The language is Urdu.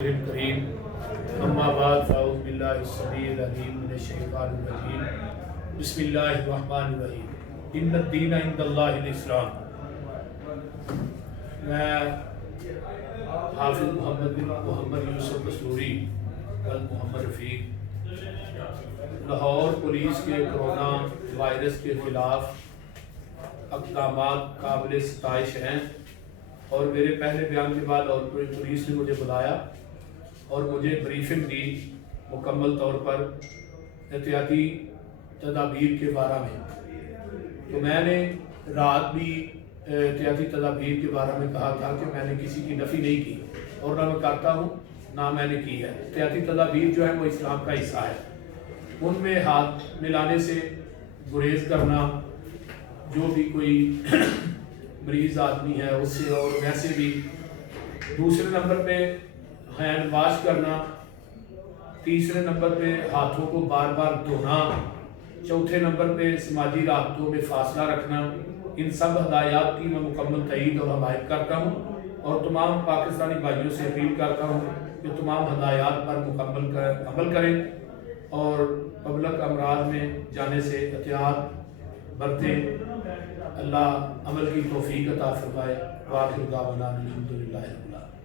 کریم اما بعد فاعوذ باللہ السمیع العلیم من الشیطان الرجیم بسم اللہ الرحمن الرحیم ان الدین عند اللہ الاسلام۔ میں حافظ محمد بن محمد یوسف قصوری محمد رفیق لاہور پولیس کے کرونا وائرس کے خلاف اقدامات قابل ستائش ہیں، اور میرے پہلے بیان کے بعد اور پولیس نے مجھے بلایا اور مجھے بریفنگ دی مکمل طور پر احتیاطی تدابیر کے بارے میں۔ تو میں نے رات بھی احتیاطی تدابیر کے بارے میں کہا تھا کہ میں نے کسی کی نفی نہیں کی، اور نہ میں کرتا ہوں نہ میں نے کی ہے۔ احتیاطی تدابیر جو ہے وہ اسلام کا حصہ ہے، ان میں ہاتھ ملانے سے گریز کرنا، جو بھی کوئی مریض آدمی ہے اس سے، اور ویسے بھی دوسرے نمبر پہ ہینڈ واش کرنا، تیسرے نمبر پہ ہاتھوں کو بار بار دھونا، چوتھے نمبر پہ سماجی رابطوں میں فاصلہ رکھنا۔ ان سب ہدایات کی میں مکمل تائید اور حمایت کرتا ہوں، اور تمام پاکستانی بھائیوں سے اپیل کرتا ہوں کہ تمام ہدایات پر مکمل عمل کریں اور پبلک امراض میں جانے سے احتیاط برتیں۔ اللہ عمل کی توفیق عطا فرمائے۔ وآخر دعوانا الحمدللہ رب العالمین۔